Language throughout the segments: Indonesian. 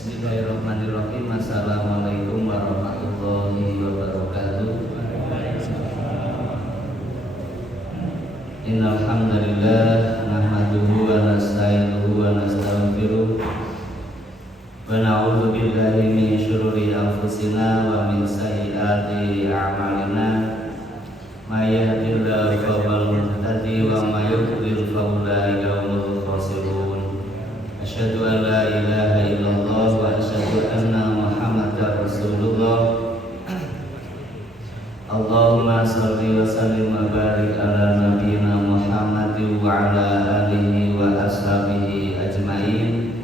Bismillahirrahmanirrahim. Assalamualaikum warahmatullahi wabarakatuh. Innal hamdalillah nahmaduhu wa nasta'inuhu wa nastaghfiruh wa na'udzu billahi min syururi anfusina wa min sayyiati a'malina. May yahdihillahu fala mudilla wa may yudlil fa ulaika humul khasirun. Asyhadu an la ilaha illallah wa asyhadu anna Muhammadar Rasulullah. Allahumma shalli wa sallim wa barik ala nabiyyina Muhammadin wa ala alihi wa ashabihi ajmain.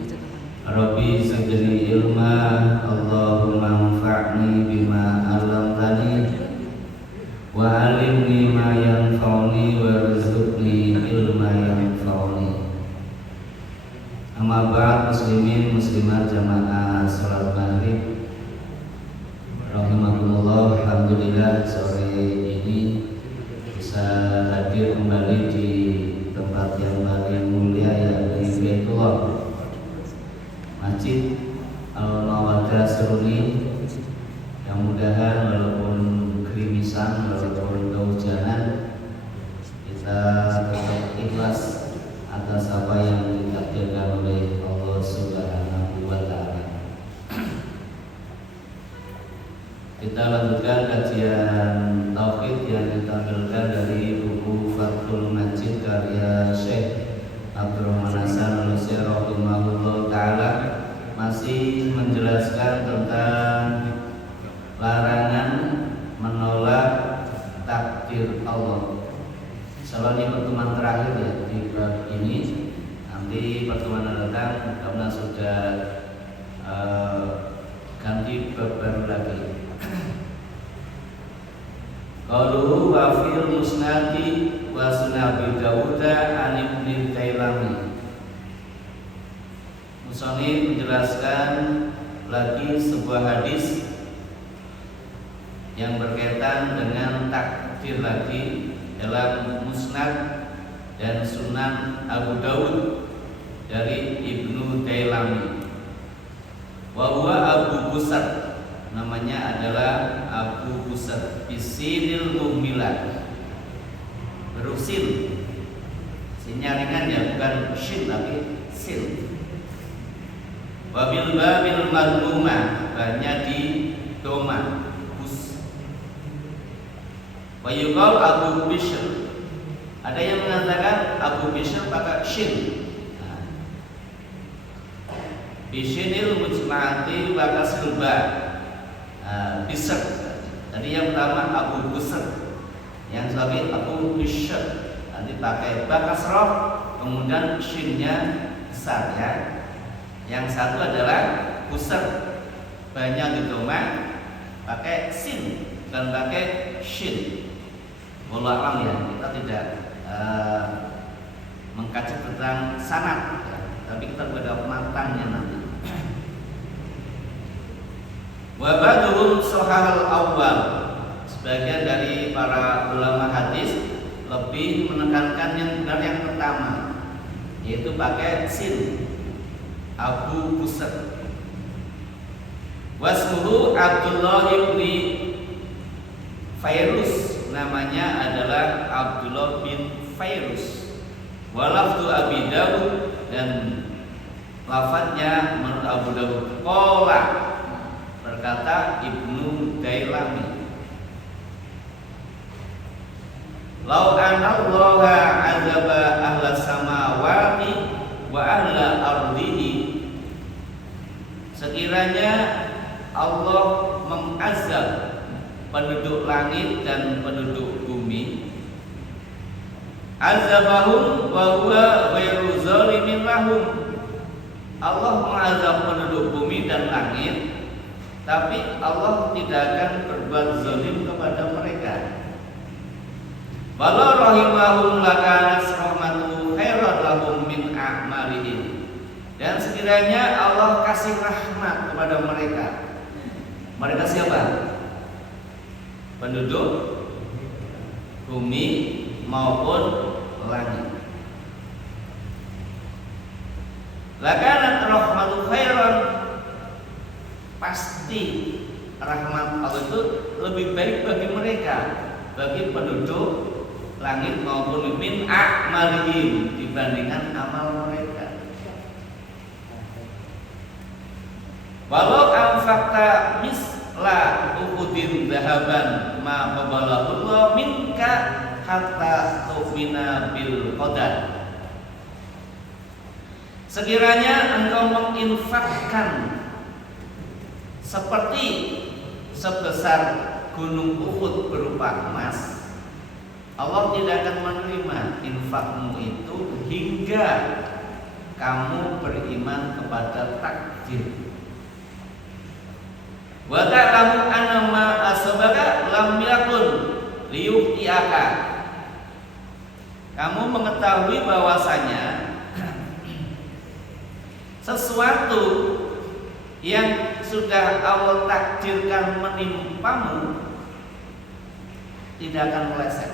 Rabbi zidni ilma, Allahumma anfa'ni bima 'allamtani wa 'allimni ma yanfa'uni warzuqni ilma yanfa'uni. Amma ba'd, muslimin muslimat jamaah salat maghrib rahimakumullah. Alhamdulillah sore ini bisa hadir kembali di tempat yang paling mulia, yaitu Baitullah, Masjid Al-Mawaddah Seruni, yang mudahan walaupun gerimis,an, walaupun kehujanan, kita tetap ikhlas atas apa yang ditakdirkan oleh Allah Subhanahu wa Ta'ala. Kita lanjutkan kajian tauhid yang ditampilkan dari buku Fathul Majid karya Syekh Abdurrahman Hasan Al-Nusayri rahimahullah ta'ala, masih menjelaskan tentang larangan menolak takdir Allah. Insyaallah ini pertemuan terakhir ya di bab ini. Nanti pertemuan yang datang karena sudah ganti bab baru lagi. Qauluhu wa fil musnadi wa sunan Abi Dawud an Ibnu Tailami. Musannif menjelaskan lagi sebuah hadis yang berkaitan dengan takdir lagi dalam musnad dan sunan Abu Dawud dari Ibnu Tailami. Wa huwa Abu Busr, namanya adalah Abu Busr bisinil muhmilah, huruf sin, sinnya ringan ya, bukan shin tapi sin. Wabil babil madmumah, banyak di doma bus. Wa yuqal Abu Bishr, ada yang mengatakan Abu Bishr pakai shin. Bisinil mujma'ati wa kasrul ba. Bisr. Tadi yang pertama Abu Busr, yang sebagai Abu Bishr, nanti pakai ba kasrah, kemudian shinnya besar ya. Yang satu adalah Busr, banyak di doma pakai sin, bukan pakai shin. Wallahu a'lam ya, kita tidak mengkaji tentang sanad ya, tapi kita pada matangnya nanti. Wa ba'duhum shahal awal, sebagian dari para ulama hadis lebih menekankan yang benar yang pertama, yaitu pakai sin, Abu Busr. Wasmuhu Abdullah ibni Fairuz, namanya adalah Abdullah bin Fairuz. Walafdu Abi Dawud, dan lafadznya menurut Abu Dawud qala, berkata Ibnu Dailami, lau anallaha azaba ahla samawati wa ahla ardihi, sekiranya Allah mengazab penduduk langit dan penduduk bumi, azabahum wa huwa ghairu zalimin lahum, Allah mengazab penduduk bumi dan langit, tapi Allah tidak akan berbuat zalim kepada mereka. Walau rahimahum lakana rahmatu khairan lahum min a'malihim, dan sekiranya Allah kasih rahmat kepada mereka. Mereka siapa? Penduduk bumi maupun langit. Lakanat rahmatu khairan pasti rahmat Allah itu lebih baik bagi mereka, bagi penduduk langit maupun min a'malihim, dibandingkan amal mereka. Walau anfaqta misla uhudin dhahaban ma qabalahullah minka hatta tufina bil qadar. Sekiranya engkau menginfakkan seperti sebesar gunung Uhud berupa emas, Allah tidak akan menerima infakmu itu hingga kamu beriman kepada takdir. Wa ta'lamu anna ma asabaka lam yakun liyuhtiaka. Kamu mengetahui bahwasanya sesuatu yang sudah Allah takdirkan menimpamu tidak akan meleset.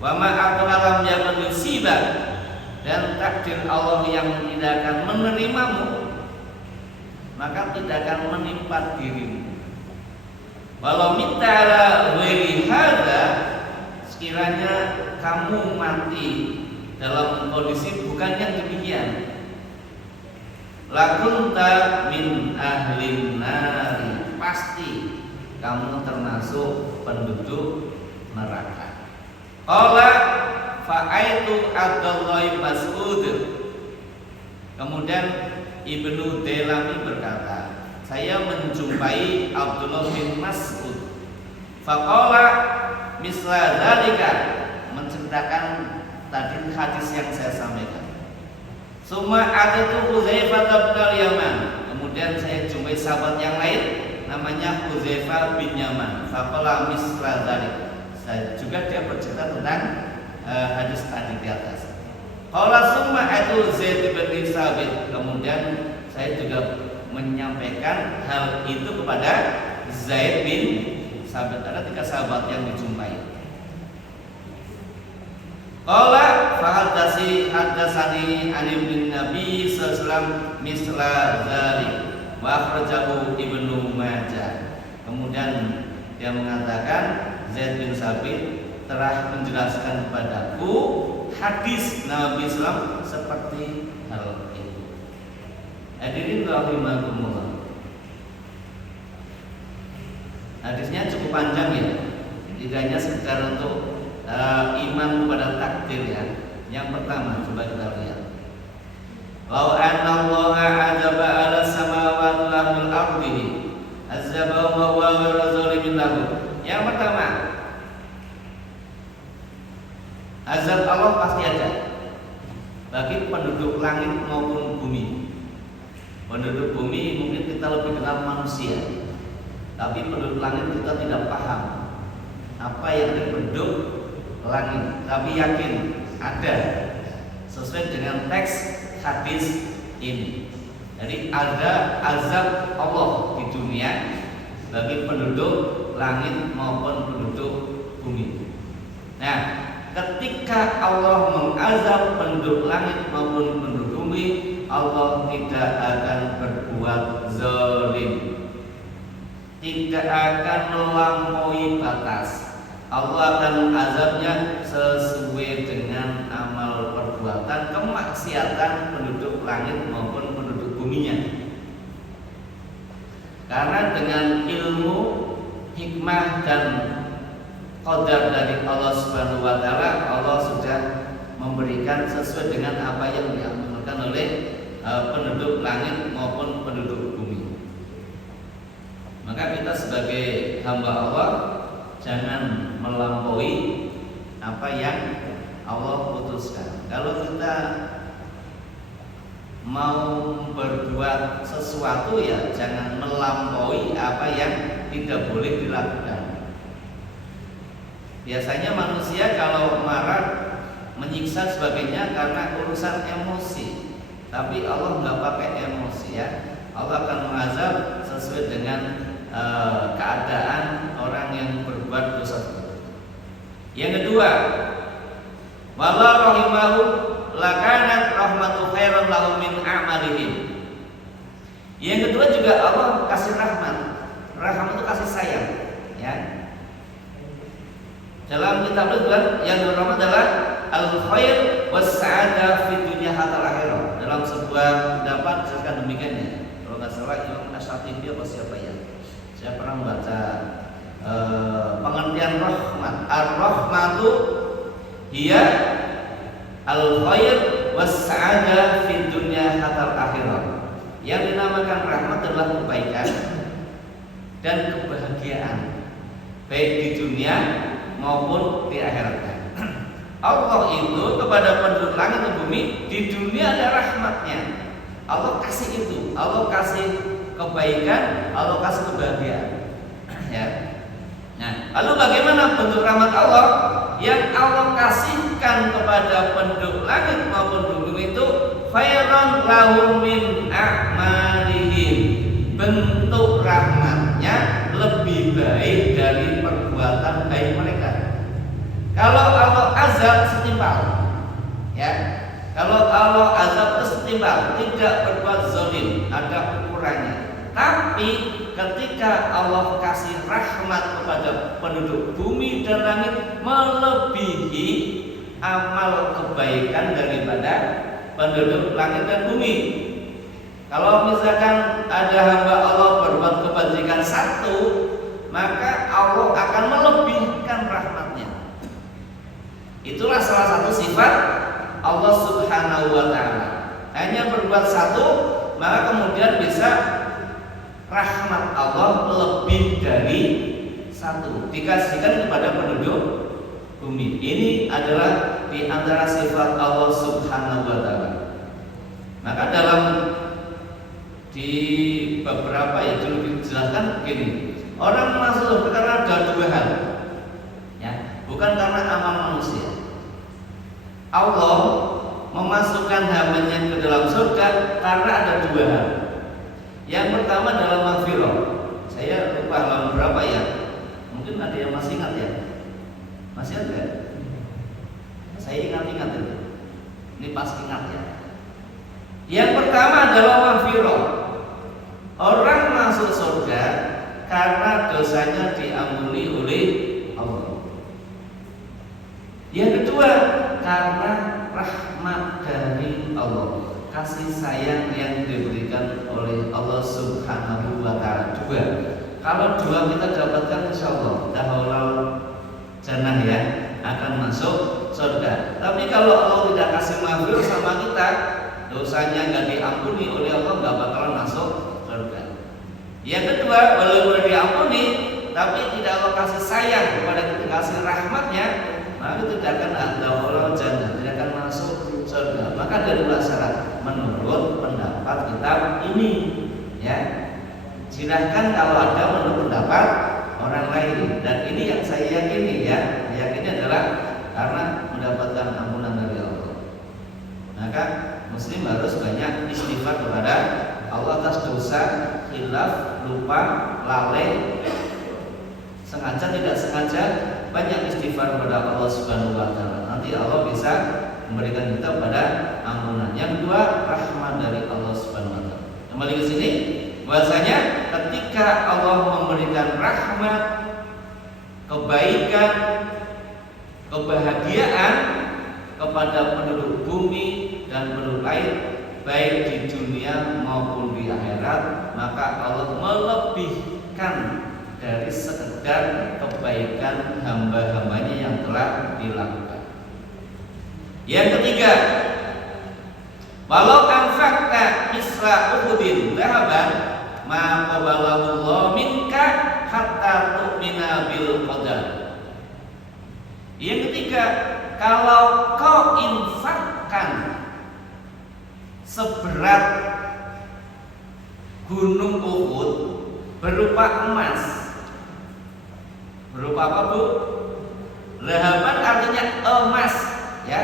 Wa ma aqbalam yakun yusibak, dan takdir Allah yang tidak akan menerimamu maka tidak akan menimpa dirimu. Walau mitala ghairi hadza, sekiranya kamu mati dalam kondisi bukan yang demikian, lakunta min ahlin nari, pasti kamu termasuk penduduk neraka. Qala fa'aitu Abdullah Mas'ud. Kemudian Ibnu Delami berkata, saya menjumpai Abdullah bin Mas'ud. Faqala misla dzalika, menceritakan tadi hadis yang saya sampaikan. Summa atatu Hudzaifah bin Yaman. Kemudian saya jumpai sahabat yang lain namanya Hudzaifah bin Yaman. Faqala misla dzalik. Saya juga dia bercerita tentang hadis tadi di atas. Qala summa atu Zaid bin Sabit. Kemudian saya juga menyampaikan hal itu kepada Zaid bin Sabit. Ada 3 sahabat yang dijumpai. Qala haddatsani an bin Nabi sallallahu alaihi wasallam misla dzalik wa akhrajahu Ibnu Majah. Kemudian dia mengatakan Zaid bin Sabit telah menjelaskan kepadaku hadis Nabi SAW seperti hal itu. Hadirin rahimakumullah. Hadisnya cukup panjang ya, tidak hanya sekedar untuk iman kepada takdir ya. Yang pertama coba kita lihat. Lau anna Allaha azaba ala samawati wal ardi azaba wa huwa ghairu lahu. Yang pertama, azab Allah pasti ada bagi penduduk langit maupun bumi. Penduduk bumi mungkin kita lebih kenal manusia, tapi penduduk langit kita tidak paham apa yang dibentuk langit, tapi yakin ada sesuai dengan teks hadis ini. Jadi ada azab Allah di dunia bagi penduduk langit maupun penduduk bumi. Nah, ketika Allah mengazab penduduk langit maupun penduduk bumi, Allah tidak akan berbuat zalim, tidak akan melampaui batas. Allah akan mengazabnya sesuai dengan amal perbuatan kemaksiatan penduduk langit maupun penduduk buminya. Karena dengan ilmu, hikmah dan qadar dari Allah Subhanahu wa taala, Allah sudah memberikan sesuai dengan apa yang diamalkan oleh penduduk langit maupun penduduk bumi. Maka kita sebagai hamba Allah jangan melampaui apa yang Allah putuskan. Kalau kita mau berbuat sesuatu ya jangan melampaui apa yang tidak boleh dilakukan. Biasanya manusia kalau marah, menyiksa sebagainya karena urusan emosi. Tapi Allah nggak pakai emosi ya. Allah akan mengazab sesuai dengan keadaan orang yang berbuat dosa. Yang kedua, wala rahimahu lakanat rahmatu khairan lahum min a'malihim. Yang kedua juga Allah kita bilang yang pertama adalah al-khair was-sa'adah fi dunya hatta akhirah. Dalam sebuah pendapat disebutkan demikiannya. Kalau nggak salah Imam Asy-Syatibi apa siapa ya? Saya pernah membaca pengertian rahmat. Ar-rahmatu hiya al-khair was-sa'adah fi dunya hatta akhirah. Yang dinamakan rahmat adalah kebaikan dan kebahagiaan baik di dunia maupun di akhirat. Allah itu kepada penduduk langit dan bumi di dunia ada rahmatnya. Allah kasih itu, Allah kasih kebaikan, Allah kasih kebahagiaan. Ya. Nah, lalu bagaimana bentuk rahmat Allah? Yang Allah kasihkan kepada penduduk langit maupun bumi itu khairan lahum min a'malihim. Bentuk rahmatnya lebih baik dari perbuatan baik mereka. Kalau Allah azab setimpal, ya. Kalau Allah azab itu setimpal, tidak berbuat zalim, ada ukurannya. Tapi ketika Allah kasih rahmat kepada penduduk bumi dan langit melebihi amal kebaikan daripada penduduk langit dan bumi. Kalau misalkan ada hamba Allah berbuat kebajikan satu, maka Allah akan melebihkan rahmatnya. Itulah salah satu sifat Allah Subhanahu wa ta'ala. Hanya berbuat satu, maka kemudian bisa rahmat Allah lebih dari satu dikasihkan kepada penduduk bumi. Ini adalah di antara sifat Allah Subhanahu wa ta'ala. Maka dalam di beberapa ya dulu dijelaskan begini, orang masuk surga karena ada dua hal, ya, bukan karena amal manusia. Allah memasukkan hambanya ke dalam surga karena ada dua hal. Yang pertama adalah maghfirah. Saya lupa halaman berapa ya, mungkin ada yang masih ingat ya, masih ada? Saya ingat-ingat itu. Ini pas ingat ya. Yang pertama adalah maghfirah. Orang masuk surga karena dosanya diampuni oleh Allah. Yang kedua, karena rahmat dari Allah, kasih sayang yang diberikan oleh Allah Subhanahu wa ta'ala. Dua. Kalau dua kita dapatkan, insya Allah dahulal jannah ya, akan masuk surga. Tapi kalau Allah tidak kasih maghfirah sama kita, dosanya nggak diampuni oleh Allah, nggak bakalan masuk surga. Yang kedua, walaupun diampuni, tapi tidak Allah kasih sayang kepada kita, kasih rahmatnya, maka tidak akan ada orang jannah, tidak akan masuk surga. Maka dari syarat menurut pendapat kitab ini, ya. Silahkan kalau ada menurut pendapat orang lain. Dan ini yang saya yakini ya, yakini adalah karena mendapatkan ampunan dari Allah. Maka Muslim harus banyak istighfar kepada Allah atas dosa, khilaf, lupa, lalai, sengaja tidak sengaja, banyak istighfar kepada Allah Subhanahu wa ta'ala. Nanti Allah bisa memberikan kita pada ampunan. Yang kedua, rahmat dari Allah Subhanahu wa ta'ala. Kembali ke sini, bahwasanya ketika Allah memberikan rahmat, kebaikan, kebahagiaan kepada penduduk bumi dan penduduk lain, baik di dunia maupun di akhirat, maka Allah melebihkan dari sekedar kebaikan hamba-hambanya yang telah dilakukan. Yang ketiga, walau anfaqta misla Uhudin dhahaban ma qabalahu Allah minka hatta tu'mina bil qadar. Yang ketiga, kalau kau infakkan seberat gunung Uhud berupa emas, berupa apa bu? Dhahaban artinya emas, ya.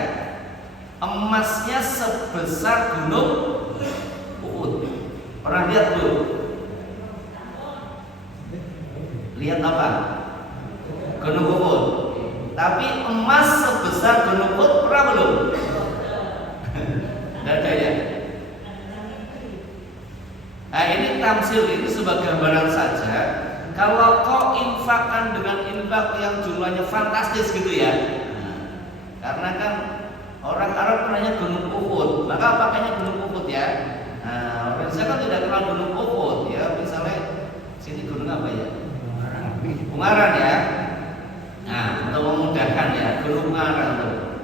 Emasnya sebesar gunung Uhud. Pernah lihat bu? Lihat apa? Gunung Uhud. Tapi emas sebesar gunung Uhud pernah belum? Tidak ada ya. Nah ini tamsil, ini sebagai gambaran saja. Kalau kau infakkan dengan infak yang jumlahnya fantastis gitu ya. Nah, karena kan orang Arab namanya Gunung Uhud, maka pakainya Gunung Uhud ya. Nah, orang Indonesia kan tidak kenal Gunung Uhud ya. Misalnya sini gunung apa ya? Ungaran ya. Nah, untuk memudahkan ya, Gunung Ungaran tuh.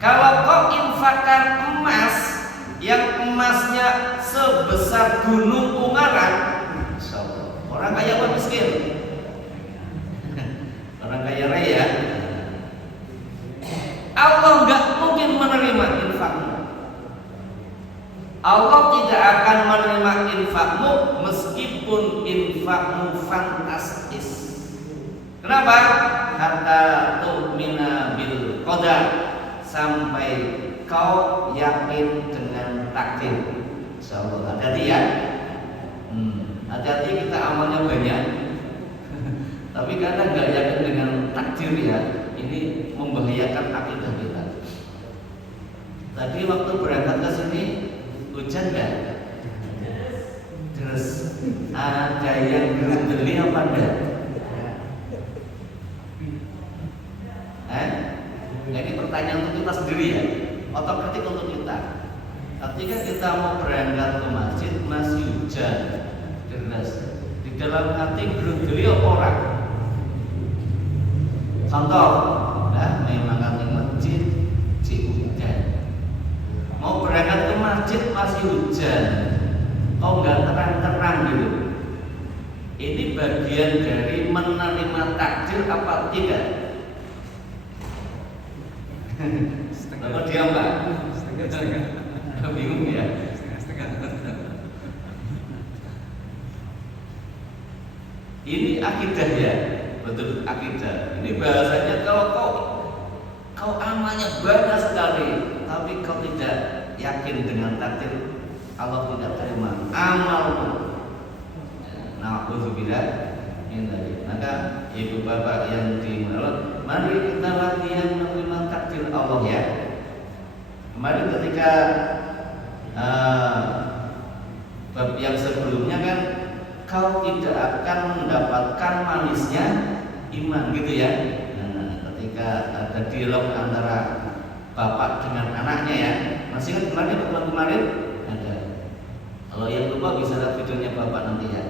Kalau kau infakkan emas yang emasnya sebesar Gunung Ungaran, insya Allah, orang kaya apa miskin? Orang kaya raya. Allah nggak mungkin menerima infakmu. Allah tidak akan menerima infakmu meskipun infakmu fantastis. Kenapa? Hatta tu'mina bil qadar, sampai kau yakin dengan takdir. Insyaallah. Hati-hati ya. Hati-hati kita amalnya banyak, tapi karena nggak yakin dengan takdir ya, ini membahayakan akidah kita. Tadi waktu berangkat ke sini hujan nggak? Terus ada yang gerundeli apa enggak? Ini pertanyaan untuk kita sendiri ya, otokritik untuk kita. Ketika kita mau berangkat ke masjid masih hujan deras, di dalam hati gerundeli apa orang? Contoh, nah memang nanti masjid hujan. Mau berangkat ke masjid masih hujan, kok nggak terang-terang gitu. Ini bagian dari menerima takdir apa tidak? Kalau diam Pak, setengah bingung ya. Ini akidah ya, betul akidah. Ini bahasanya kalau kau amalnya banyak sekali, tapi kau tidak yakin dengan takdir, Allah tidak terima amalmu. Na'udzubillah min dzalik. Maka ibu bapak yang dimuliakan, mari kita latihan menerima takdir Allah ya. Kemarin ketika bab yang sebelumnya kan, kau tidak akan mendapatkan manisnya iman gitu ya. Nah, ketika ada dialog antara bapak dengan anaknya ya, masih ingat kemarin ada. Kalau yang lupa bisa lihat videonya bapak nanti ya,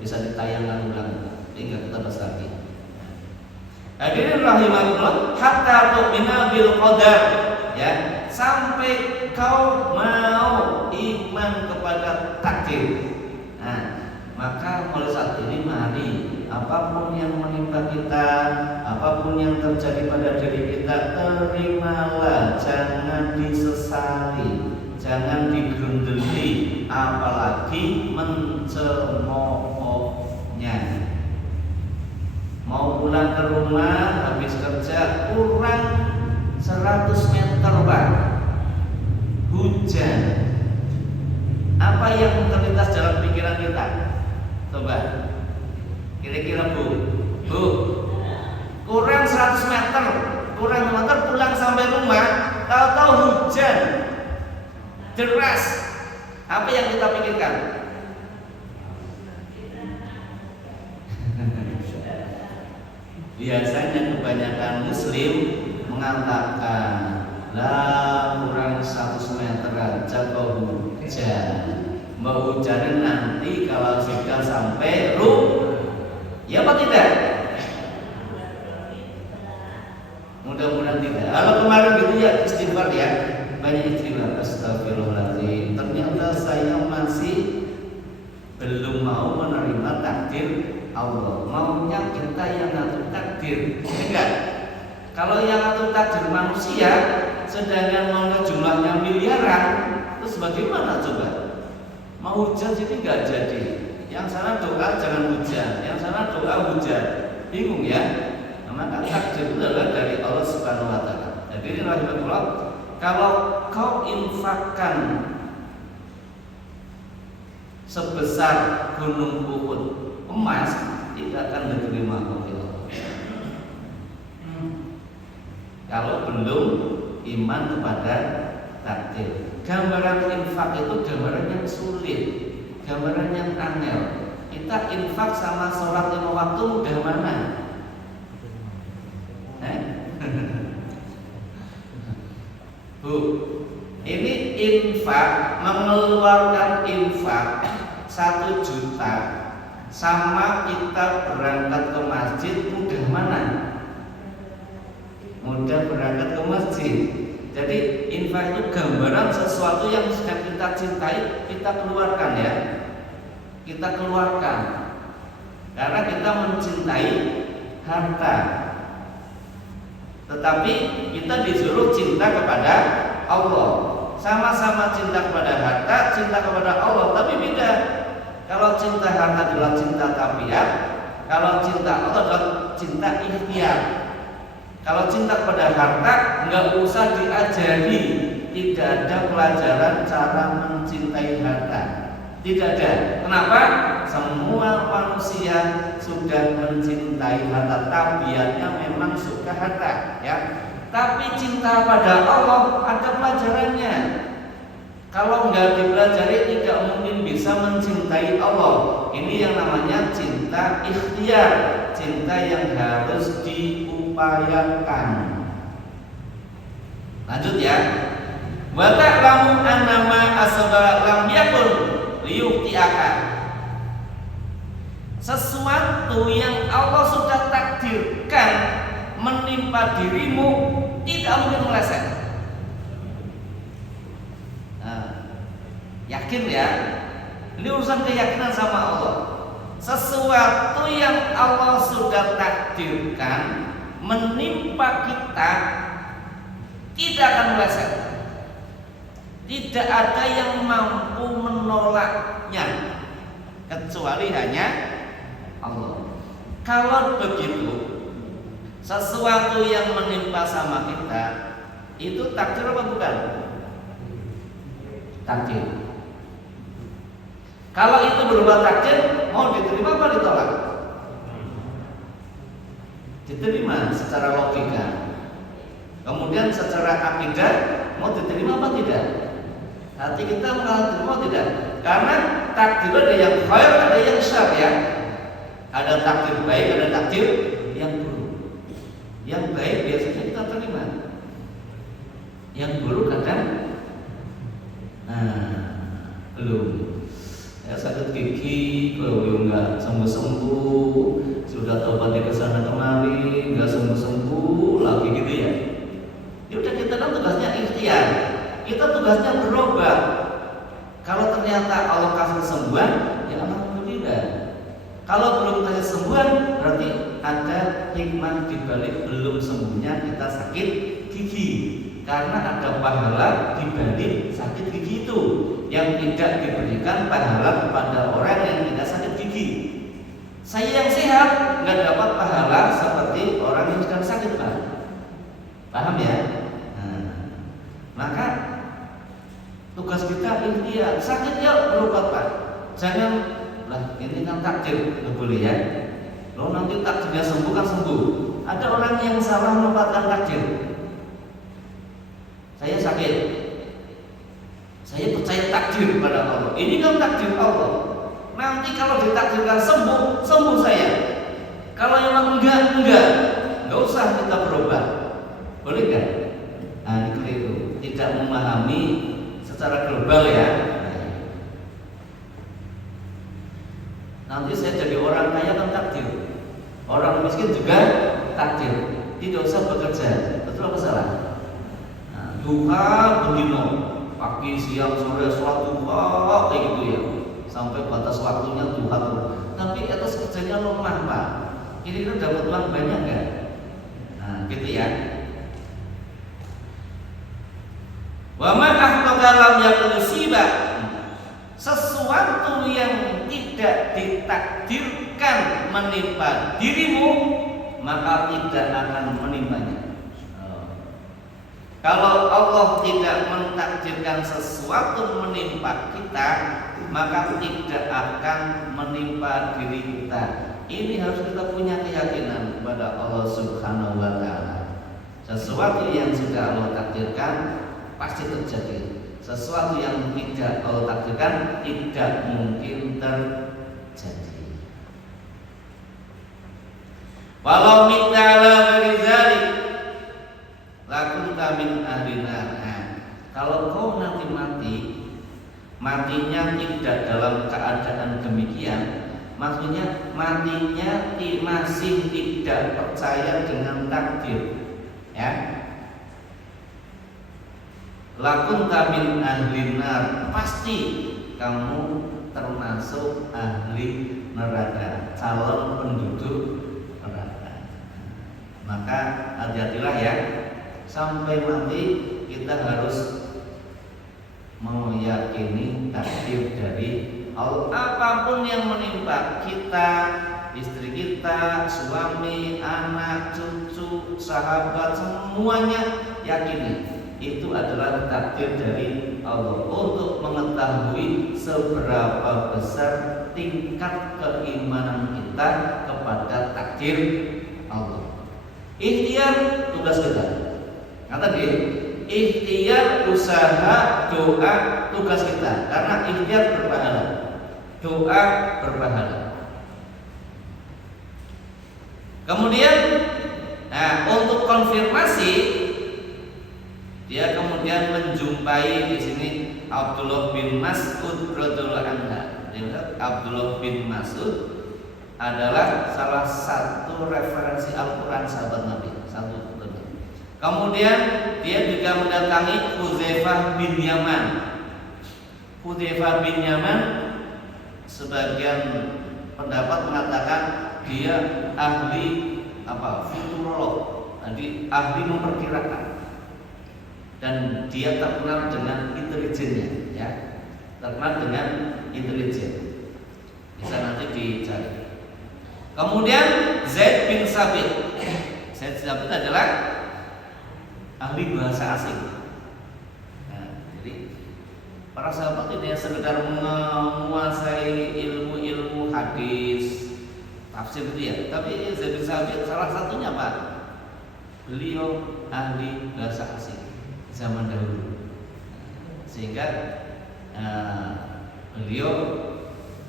bisa ditayangkan ulang, tinggal kita bahas lagi. Hadirin rahimahullah, hatta tu'mina bil qadar ya, sampai kau mau iman kepada takdir. Nah, maka mulai saat ini mari apapun yang menimpa kita, apapun yang terjadi pada diri kita, terimalah, jangan disesali, jangan digerundeli, apalagi mencemoohnya. Mau pulang ke rumah habis kerja kurang 100 meter Pak, hujan. Apa yang terlintas dalam pikiran kita? Coba kira-kira Bu, kurang 100 meter, kurang 100 meter pulang sampai rumah, tahu-tahu hujan deras. Apa yang kita pikirkan? Biasanya kebanyakan muslim mengatakan, lah kurang 100 meter aja kok hujan. Mau hujan nanti kalau sudah sampai ya apa tidak? Mudah-mudahan tidak. Kalau kemarin gitu ya istighfar ya, banyak istighfar. Astagfirullahaladzim, ternyata saya masih belum mau menerima takdir Allah. Maunya kita yang ngatur takdir, enggak? Kalau yang ngatur takdir manusia, sedangkan maunya jumlahnya miliaran, terus bagaimana coba? Mau hujan jadi enggak jadi. Yang sana doa jangan hujan, yang sana doa hujan, bingung ya? Nah, maka takdir itu adalah dari Allah Subhanahu Wa Taala. Jadi rahimahullah, kalau kau infakkan sebesar gunung Uhud emas, tidak akan diterima oleh Allah. Kalau belum iman kepada takdir. Gambaran infak itu gambaran yang sulit, gambaran yang angel. kita infak sama sholat 5 waktu mudah mana? Bu, ini infak, mengeluarkan infak 1 juta sama kita berangkat ke masjid mudah mana? Mudah berangkat ke masjid. Jadi infak itu gambaran sesuatu yang sedang kita cintai, kita keluarkan ya. Kita keluarkan karena kita mencintai harta. Tetapi kita disuruh cinta kepada Allah. Sama-sama cinta kepada harta, cinta kepada Allah, tapi beda. Kalau cinta harta adalah cinta tabiat, kalau cinta Allah adalah cinta ikhtiar. Kalau cinta kepada harta nggak usah diajari, tidak ada pelajaran cara mencintai harta. Tidak ada. Kenapa? Semua manusia sudah mencintai harta, tabiatnya memang suka harta, ya. Tapi cinta pada Allah ada pelajarannya. Kalau nggak dipelajari tidak mungkin bisa mencintai Allah. Ini yang namanya cinta ikhtiar, cinta yang harus diupayakan. Lanjut ya. Wa ta'lamu annama asba lam yakun liyuqti'aka. Sesuatu yang Allah sudah takdirkan menimpa dirimu tidak mungkin meleset. Yakin ya, ini urusan keyakinan sama Allah. Sesuatu yang Allah sudah takdirkan menimpa kita tidak akan meleset. Tidak ada yang mampu menolaknya kecuali hanya Allah. Kalau begitu, sesuatu yang menimpa sama kita itu takdir apa bukan? Takdir. Kalau itu berupa takdir, mau diterima apa ditolak? Diterima secara logika. Kemudian secara akidah, mau diterima apa tidak? Hati kita mau tidak? Karena takdir ada yang khair, ada yang syar ya. Ada takdir baik, ada takdir yang buruk. Yang baik biasanya kita terima. Yang buruk kadang belum. Ya, sakit gigi, kalau nggak sembuh-sembuh, sudah tobat ke sana kemari, nggak sembuh-sembuh lagi gitu ya. Ya udah, kita kan tugasnya ikhtiar, kita tugasnya berobat. Kalau ternyata Allah kasih kesembuhan, ya alhamdulillah. Kalau belum kasih kesembuhan, berarti ada hikmah dibalik belum sembuhnya kita sakit gigi. Karena ada pahala dibalik sakit gigi itu yang tidak diberikan pahala kepada orang yang tidak sakit gigi. Saya yang sehat nggak dapat pahala seperti orang yang sedang sakit, Pak. Paham ya? Maka tugas kita ikhtiar. Sakit ya berobat, Pak. Jangan lah, ini kan takdir, nggak boleh ya. Lo nanti takdirnya sembuh kan sembuh. Ada orang yang salah menempatkan takdir. Saya sakit, saya percaya takdir pada Allah. Ini kan takdir Allah. Nanti kalau ditakdirkan sembuh, sembuh saya. Kalau memang enggak usah kita berobat. Boleh nggak? Ini keliru. Tidak memahami secara global ya. Nanti saya jadi orang kaya kan takdir, orang miskin juga takdir. Tidak usah bekerja. Betul apa salah? Duha begino, pagi, siang, sore, sholat duha kayak gitu ya, sampai batas waktunya duha tuh. Tapi atas kerjanya lemah, Pak. Ini dapat uang banyak nggak? Gitu ya. Wa ma ahtaka lam yakun musibah. Sesuatu yang tidak ditakdirkan menimpa dirimu, maka tidak akan menimpanya. Kalau Allah tidak mentakdirkan sesuatu menimpa kita, maka tidak akan menimpa diri kita. Ini harus kita punya keyakinan kepada Allah Subhanahu wa Ta'ala. Sesuatu yang sudah Allah takdirkan pasti terjadi. Sesuatu yang tidak Allah takdirkan tidak mungkin terjadi. Walau minta ala ghairi lakunta min ahlinar. Nah, kalau kau nanti matinya tidak dalam keadaan demikian, maksudnya matinya masih tidak percaya dengan takdir, ya. Lakunta min ahlinar, pasti kamu termasuk ahli neraka, calon penduduk neraka. Maka hati-hatilah ya, sampai mati kita harus meyakini takdir dari Allah. Apapun yang menimpa kita, istri kita, suami, anak, cucu, sahabat, semuanya yakini itu adalah takdir dari Allah, untuk mengetahui seberapa besar tingkat keimanan kita kepada takdir Allah. Ikhtiar tugas kita. Kata dia, ikhtiar, usaha, doa tugas kita. Karena ikhtiar berpahala, doa berpahala. Kemudian, nah, untuk konfirmasi, dia kemudian menjumpai di sini Abdullah bin Mas'ud radhiyallahu anhu. Abdullah bin Mas'ud adalah salah satu referensi Al-Quran sahabat Nabi. Kemudian dia juga mendatangi Hudzaifah bin Yaman. Hudzaifah bin Yaman, sebagian pendapat mengatakan dia ahli futurolog, jadi ahli memperkirakan. Dan dia terkenal dengan intelijennya, ya, terkenal dengan intelijen. Bisa nanti dicari. Kemudian Zaid bin Sabit. Zaid bin Sabit adalah ahli bahasa asing. Nah, jadi para sahabat tidak sekedar menguasai ilmu hadis, tafsir itu ya, tapi Zaid bin Sabit salah satunya Pak. Beliau ahli bahasa asing zaman dahulu, sehingga beliau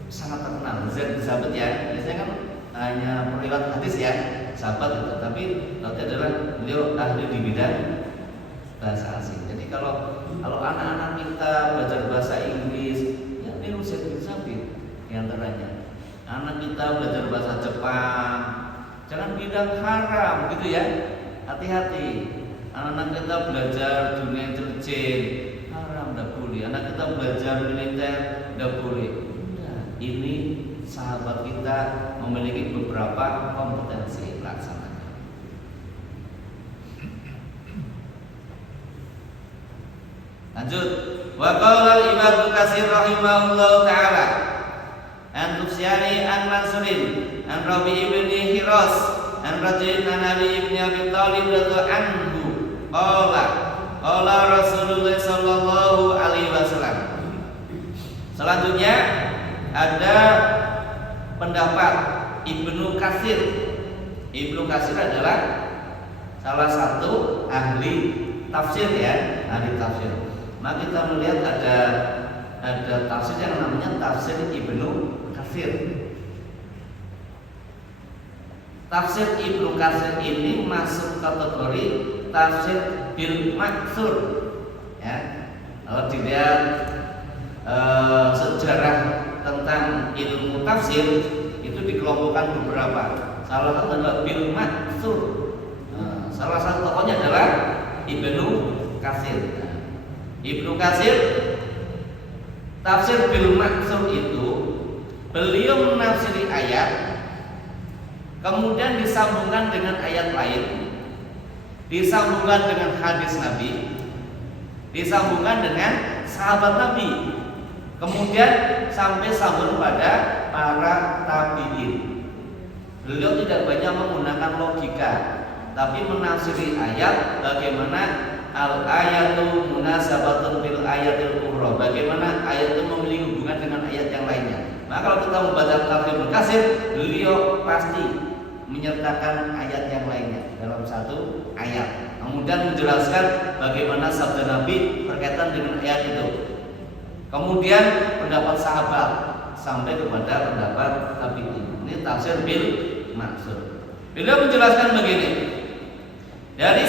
sangat terkenal. Zaid bin Sabit ya, biasanya kan hanya periwayat hadis ya, sahabat itu, tapi nanti adalah beliau ahli di bidang bahasa asing. Jadi kalau anak-anak kita belajar bahasa Inggris, ya niru Zaid bin Sabit diantaranya. Anak kita belajar bahasa Jepang, jangan bidang haram gitu ya, hati-hati. Anak kita belajar dunia intelijen, haram, tidak boleh. Anak kita belajar militer, tidak boleh. Nah, ini sahabat kita memiliki beberapa kompetensi laksanakan. Lanjut. Wa qala al-Imam Katsir rahimahullah taala an Sufyani an Mansurin an Rabi' ibn Hiras an Rajin an Ali ibn Abi Thalib radhiyallahu anhu qala Rasulullah sallallahu alaihi wasallam. Selanjutnya ada pendapat Ibnu Katsir. Ibnu Katsir adalah salah satu ahli tafsir ya, ahli tafsir. Maka kita melihat ada tafsir yang namanya tafsir Ibnu Katsir. Tafsir Ibnu Katsir ini masuk kategori tafsir bil maksur, ya. Kalau dilihat sejarah tentang ilmu tafsir itu dikelompokkan beberapa. Salah satu adalah bil maksur. Salah satu tokohnya adalah Ibnu Katsir. Ibnu Katsir tafsir bil maksur itu beliau menafsiri ayat, kemudian disambungkan dengan ayat lain, disambungkan dengan hadis Nabi, disambungkan dengan sahabat Nabi, kemudian sampai sambung pada para tabi'in. Beliau tidak banyak menggunakan logika, tapi menafsiri ayat bagaimana al-ayatu munasabatun bil ayatil ukhra, bagaimana ayat itu memiliki hubungan dengan ayat yang lainnya. Maka kalau kita membaca tafsir Ibnu Katsir, beliau pasti menyertakan ayat yang lainnya dalam satu ayat, kemudian menjelaskan bagaimana sabda Nabi berkaitan dengan ayat itu, kemudian pendapat sahabat sampai kepada pendapat tabi'in. Ini tafsir bil maksud. Beliau menjelaskan begini. Dari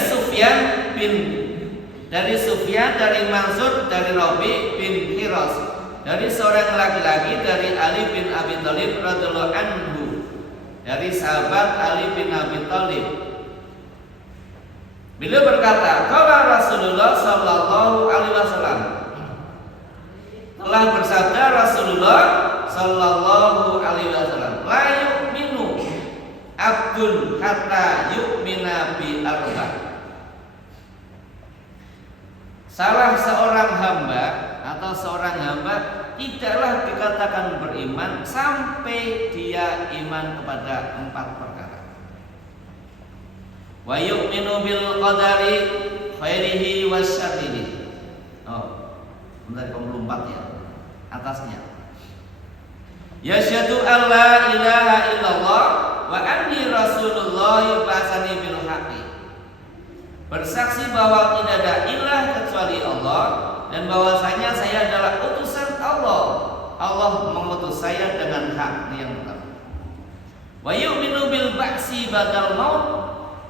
Sufyan, dari Mansur, dari Rabi bin Hiras, dari seorang laki-laki dari Ali bin Abi Thalib radhiyallahu anhu, dari sahabat Ali bin Abi Thalib. Beliau berkata, qala Rasulullah sallallahu alaihi wasallam, telah bersabda Rasulullah sallallahu alaihi wasallam, la yu'minu abdun hatta yu'mina bi arba. Salah seorang hamba atau seorang hamba tidaklah dikatakan beriman sampai dia iman kepada 4 perkara. Wa yu'minu bil qadari khairihi wasyarrihi. Oh, bentar 24 ya. Atasnya. Yasyhadu alla ilaha illallah wa anni rasulullah ba'atsani bil haqqi. Bersaksi bahwa tidak ada ilah kecuali Allah dan bahwasanya saya adalah utusan Allah. Allah mengutus saya dengan hak. Ini yang pertama. Wa yu'minu bil ba'si ba'dal maut,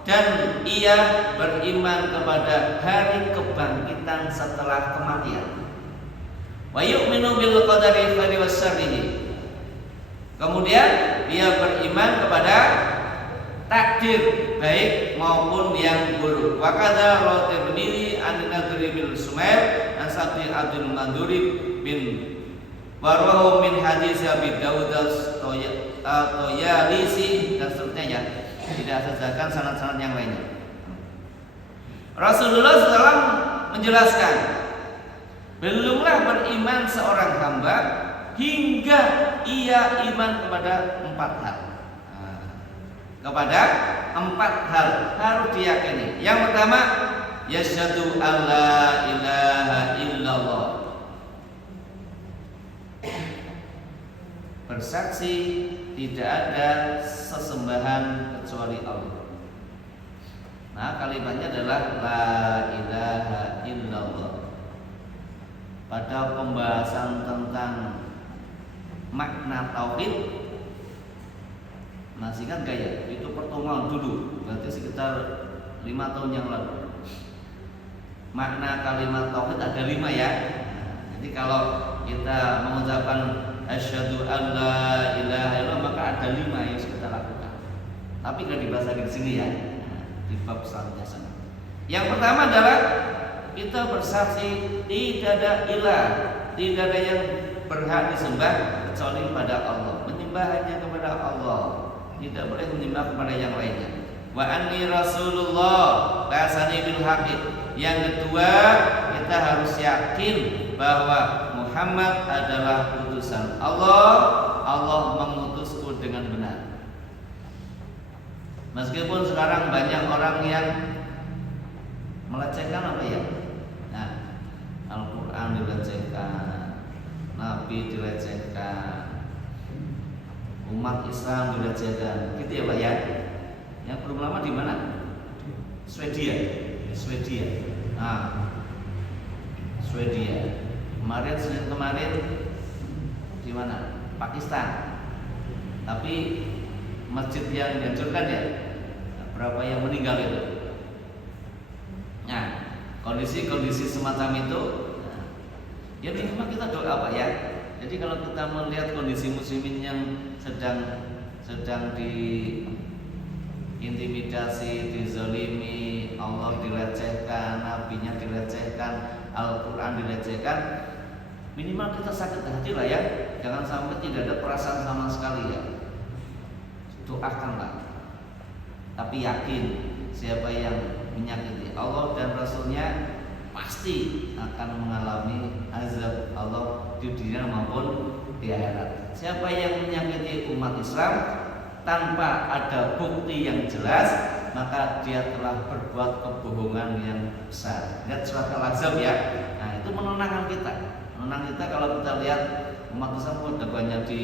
dan ia beriman kepada hari kebangkitan setelah kematian. Wa yu'minu bil qadari khairi wasyarrihi. Kemudian dia beriman kepada takdir baik maupun yang buruk. Wa kadza Rawatibni an-Nadri bin Sumail an Sa'di Abdul Manduri bin Warwahu min hadis Abi Dawud At-Toyalisi dan seterusnya. Tidak sejakan sanad-sanad yang lainnya. Rasulullah SAW menjelaskan, belumlah beriman seorang hamba hingga ia iman kepada 4 hal. Kepada 4 hal harus diyakini. Yang pertama, yasyhadu alla ilaha illallah. Bersaksi tidak ada sesembahan kecuali Allah. Nah, kalimatnya adalah la ilaha illallah. Pada pembahasan tentang makna tauhid masih kan gaya itu pertemuan dulu, berarti sekitar 5 tahun yang lalu. Makna kalimat tauhid ada 5 ya. Jadi kalau kita mengucapkan asyhadu alla ilaha illallah maka ada 5 yang harus kita lakukan. Tapi kalau dibahas di sini ya, di bab selanjutnya sana. Yang pertama adalah kita bersaksi tidak ada ilah, tidak ada yang berhak disembah kecuali kepada Allah. Menyembah hanya kepada Allah, tidak boleh menyembah kepada yang lainnya. Wa anni rasulullah ba'atsani bil haqqi. Yang kedua, kita harus yakin bahwa Muhammad adalah utusan Allah. Allah mengutusku dengan benar. Meskipun sekarang banyak orang yang melecehkan apa ya? Nah, Al-Quran dilecehkan, Nabi dilecehkan, umat Islam dilecehkan, gitu ya Pak ya? Yang belum lama di mana? Swedia. Nah, Swedia. Senin kemarin di mana? Pakistan. Tapi masjid yang dihancurkan ya, berapa yang meninggal itu? Nah, kondisi semacam itu, ya minimal kita doa Pak ya. Jadi kalau kita melihat kondisi muslimin yang sedang diintimidasi, dizalimi, Allah dilecehkan, nabinya dilecehkan, Al-Quran dilecehkan, minimal kita sakit hati lah ya. Jangan sampai tidak ada perasaan sama sekali ya. Doakanlah, tapi yakin siapa yang menyakiti Allah dan Rasulnya pasti akan mengalami azab Allah di dunia maupun di akhirat. Siapa yang menyakiti umat Islam tanpa ada bukti yang jelas, maka dia telah berbuat kebohongan yang besar. Lihat surat Al-Ahzab ya. Nah, itu menenangkan kita. Menenang kita kalau kita lihat umat Islam udah banyak di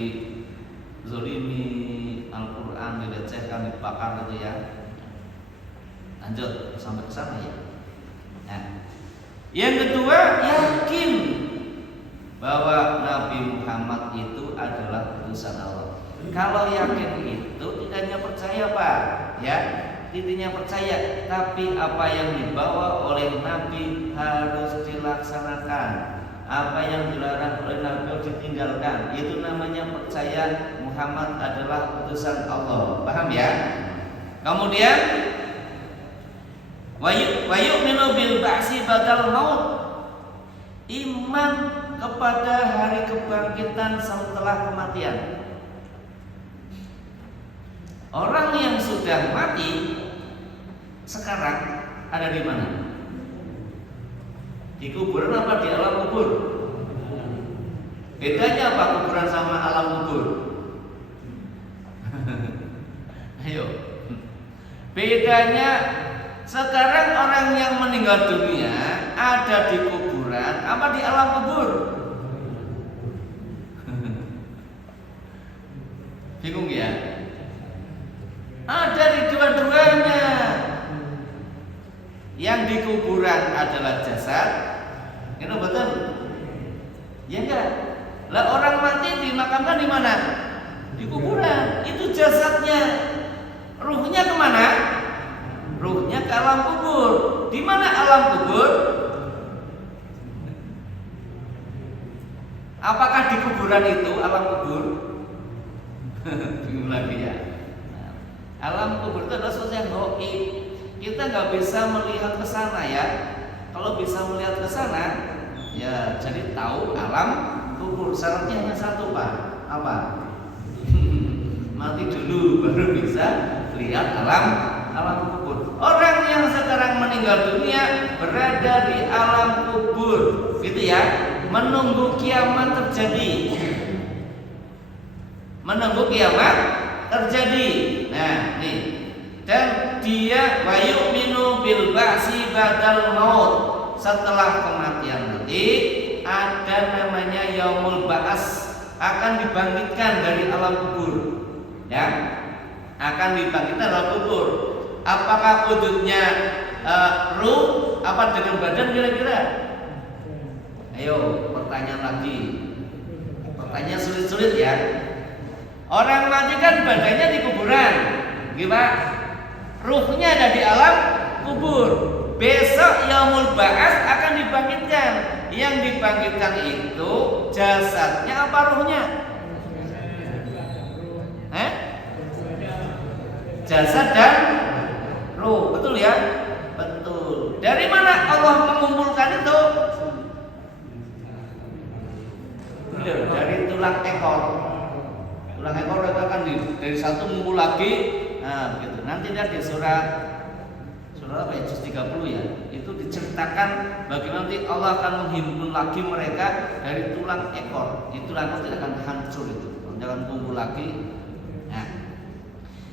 zolimi, Al-Quran dilecehkan, dibakar gitu ya. Lanjut sampai ke sana ya. Nah, yang kedua, yakin bahwa Nabi Muhammad itu adalah utusan Allah. Kalau yakin itu tidak hanya percaya Pak, ya, intinya percaya, tapi apa yang dibawa oleh Nabi harus dilaksanakan. Apa yang dilarang oleh Nabi harus ditinggalkan. Itu namanya percaya Muhammad adalah utusan Allah. Paham ya? Kemudian wa yu'minu bil ba'si ba'dal maut. Iman kepada hari kebangkitan setelah kematian. Orang yang sudah mati sekarang ada di mana? Di kuburan apa di alam kubur? Bedanya apa kuburan sama alam kubur? Ayo. Bedanya sekarang orang yang meninggal dunia ada di kuburan apa di alam kubur? Bingung ya? Ada di dua-duanya. Yang di kuburan adalah jasad, itu betul? Ya enggak? Lah orang mati dimakamkan di mana? Di kuburan. Itu jasadnya. Ruhnya kemana? Ruhnya ke alam kubur. Di mana alam kubur? Apakah di kuburan itu alam kubur? Bingung lagi ya. Nah, alam kubur itu adalah sesuatu yang gaib. Kita nggak bisa melihat ke sana ya. Kalau bisa melihat ke sana, ya jadi tahu alam kubur. Syaratnya hanya satu Pak. Apa? Mati dulu baru bisa lihat alam kubur. Orang yang sekarang meninggal dunia berada di alam kubur, gitu ya. Menunggu kiamat terjadi. Menunggu kiamat terjadi. Nah, nih. Dan dia wa yu'minu bil ba'si ba'dal maut. Setelah kematian nanti ada namanya yaumul ba'as, akan dibangkitkan dari alam kubur. Ya. Akan dibangkitkan dari alam kubur. Apakah wujudnya ruh apa dengan badan kira-kira? Ayo, pertanyaan lagi. Pertanyaan sulit-sulit ya. Orang mati kan badannya di kuburan. Gimana? Ruhnya ada di alam kubur. Besok yaumul ba'ats akan dibangkitkan. Yang dibangkitkan itu jasadnya apa ruhnya? Jasad dan ruh, betul ya? Betul. Dari mana Allah mengumpulkan itu? Dari tulang ekor. Tulang ekor itu akan dari satu ngumpul lagi. Nah, begitu. Nanti lihat di surat apa ya? Juz 30 ya. Itu diceritakan bagaimana nanti Allah akan menghimpun lagi mereka dari tulang ekor. Itu tulang tidak akan hancur itu. Jangan kumpul lagi. Nah.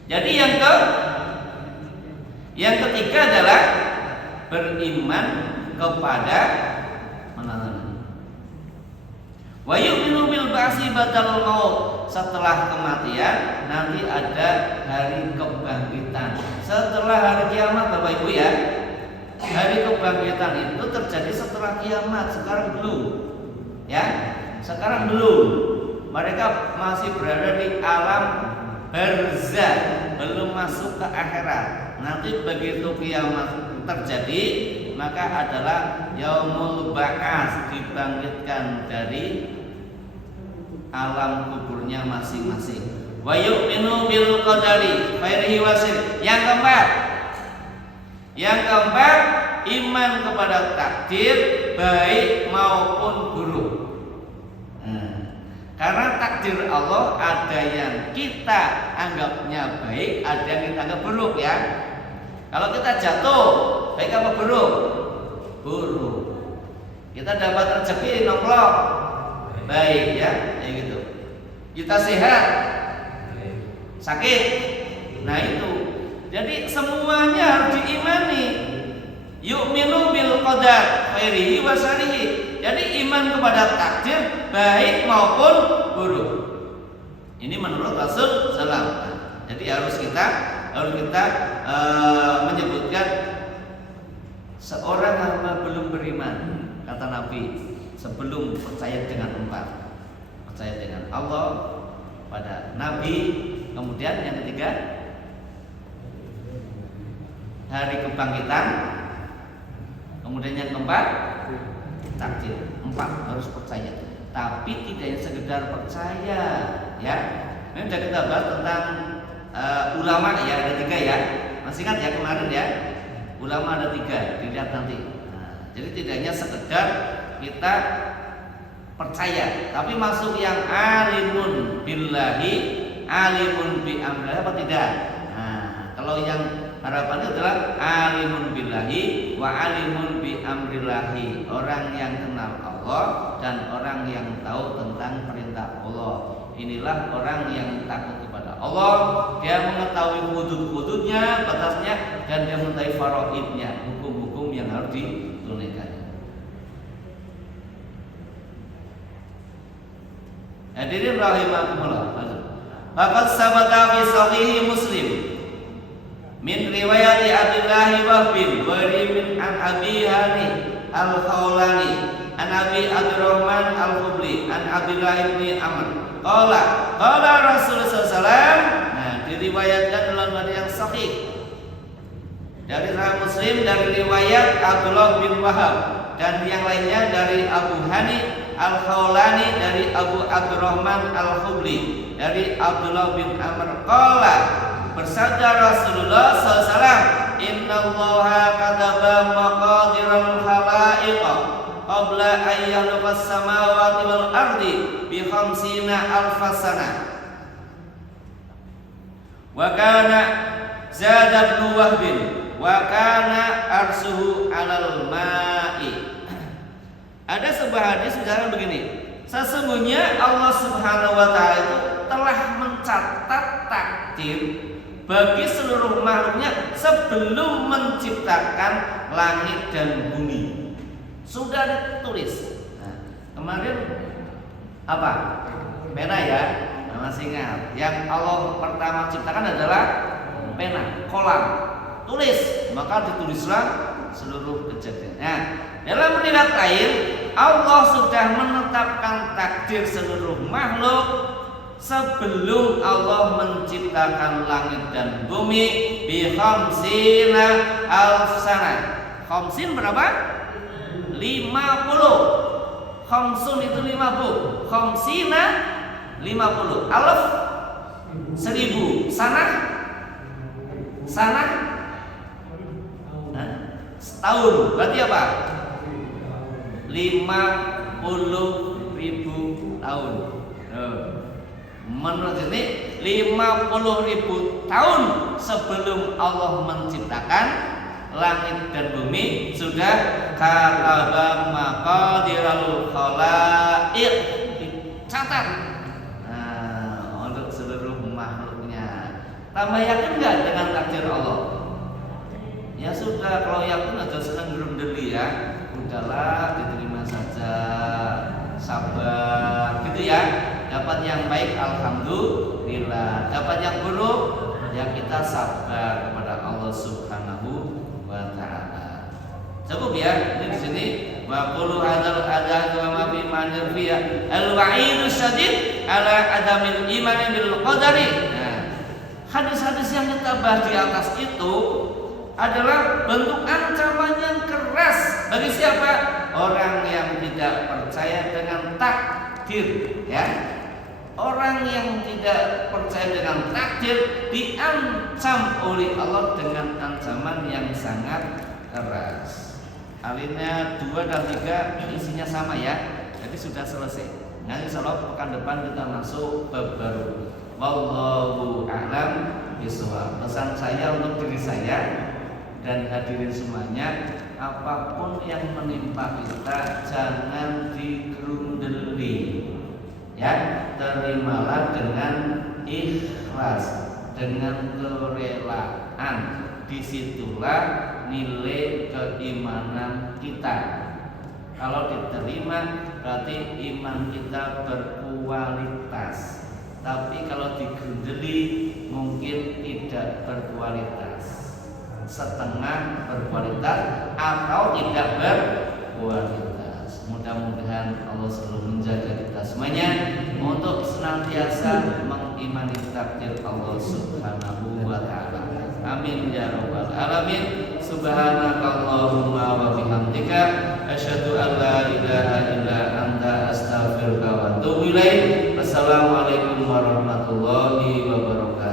Jadi yang ketiga adalah beriman kepada wa yu'minu bil ba'si ba'dal maut. Setelah kematian nanti ada hari kebangkitan. Setelah hari kiamat Bapak Ibu ya. Hari kebangkitan itu terjadi setelah kiamat, sekarang belum. Ya. Sekarang belum. Mereka masih berada di alam barzah, belum masuk ke akhirat. Nanti begitu kiamat terjadi, maka adalah yaumul ba'ats, dibangkitkan dari alam kuburnya masing-masing. Wa yu'minu bil qadari khairihi wa syarrihi. Yang keempat, iman kepada takdir baik maupun buruk. Karena takdir Allah ada yang kita anggapnya baik, ada yang kita anggap buruk ya. Kalau kita jatuh, baik apa buruk? Buruk. Kita dapat rezeki nongkrong, baik ya, kayak gitu. Kita sehat, sakit, nah itu. Jadi semuanya harus diimani. Yu'minu bil qadar khairihi wa syarrihi. Jadi iman kepada takdir baik maupun buruk. Ini menurut Rasul Sallam. Jadi harus kita menyebutkan seorang hamba belum beriman, kata Nabi, sebelum percaya dengan empat. Percaya dengan Allah, pada Nabi, kemudian yang ketiga hari kebangkitan, kemudian yang keempat takdir. 4 harus percaya. Tapi tidak hanya sekedar percaya, ya. Ini sudah kita bahas tentang ulama ya, ada 3 ya. Masih ingat ya kemarin ya? Ulama ada 3, dilihat nanti. Jadi tidak hanya sekedar kita percaya, tapi masuk yang alimun billahi, alimun bi amrillahi apa tidak? Kalau yang harapannya adalah alimun billahi wa alimun bi amrillahi, orang yang kenal Allah dan orang yang tahu tentang perintah Allah. Inilah orang yang takut kepada Allah. Dia mengetahui hudud-hududnya, batasnya, dan dia mengetahui faraidnya, hukum-hukum yang harus ditunaikan. Hadirin rahimakumullah. Faqad sabata fi sahih Muslim min riwayat Abdullah bin Wahb an Abi Hani al-Khawlani an Abi Abdurrahman al-Khubli an Abdullah bin Amr qala Rasulullah SAW. Diriwayatkan dalam hadis yang sahih dari Sahih Muslim dari riwayat Abdullah bin Wahab dan yang lainnya dari Abu Hani al-Khawlani dari Abu Abdurrahman al-Khubli dari Abdullah bin Amr qala, bersabda Rasulullah SAW, innallaha kataba maqadiral khalaiq qabla an yakhluqas samawati wal ardi bi 50 alf sanah. Wa kana Zad bin Wahb wa kana arsuhu 'alal ma'i. Ada sebuah hadis misalnya begini, sesungguhnya Allah Subhanahu wa taala itu telah mencatat takdir bagi seluruh makhluknya sebelum menciptakan langit dan bumi. Sudah ditulis. Kemarin apa? Pena ya. Masih ingat? Yang Allah pertama ciptakan adalah pena, kolam. Tulis, maka ditulislah seluruh kejadian. Dalam riwayat lain, Allah sudah menetapkan takdir seluruh makhluk sebelum Allah menciptakan langit dan bumi bi 50 alf sanah. Khamsin berapa? 50. Khamsun itu 50. Khamsina 50. Alf 1000. Sanah setahun. Berarti apa? 50.000 tahun. Menurut ini 50.000 tahun sebelum Allah menciptakan langit dan bumi sudah kataba maqadiral khalaiq, dicatat untuk seluruh makhluknya. Tambah yakin nggak dengan takdir Allah? Ya sudah, kalau yakin aja senang gerundeli ya, udahlah diterima saja, sabar gitu ya. Dapat yang baik alhamdulillah, dapat yang buruk ya kita sabar kepada Allah Subhanahu wa taala. Cukup ya, ini di sini wa qulu hadzal adad wa ma fi manir fiya al-wa'idu syadid ala adamil iman bil qadari. Hadis-hadis yang kita bahas di atas itu adalah bentuk ancaman yang keras bagi siapa? Orang yang tidak percaya dengan takdir, ya. Orang yang tidak percaya dengan takdir diancam oleh Allah dengan ancaman yang sangat keras. Alinea 2 dan 3 isinya sama ya. Jadi sudah selesai. Nanti insyaallah pekan depan kita masuk bab baru. Wallahu a'lam bishawab. Pesan saya untuk diri saya dan hadirin semuanya, apapun yang menimpa kita jangan digerundeli. Ya, terimalah dengan ikhlas, dengan kerelaan. Disitulah nilai keimanan kita. Kalau diterima berarti iman kita berkualitas. Tapi kalau digerundeli mungkin tidak berkualitas, setengah berkualitas atau tidak berkualitas. Mudah-mudahan Allah selalu menjaga kita semuanya untuk senantiasa mengimani takdir Allah Subhanahu wa taala. Amin ya rabbal alamin. Subhanakallahumma wa bihamdika asyhadu an la ilaha illa anta astaghfiruka wa atubu ilaik. Wassalamualaikum warahmatullahi wabarakatuh.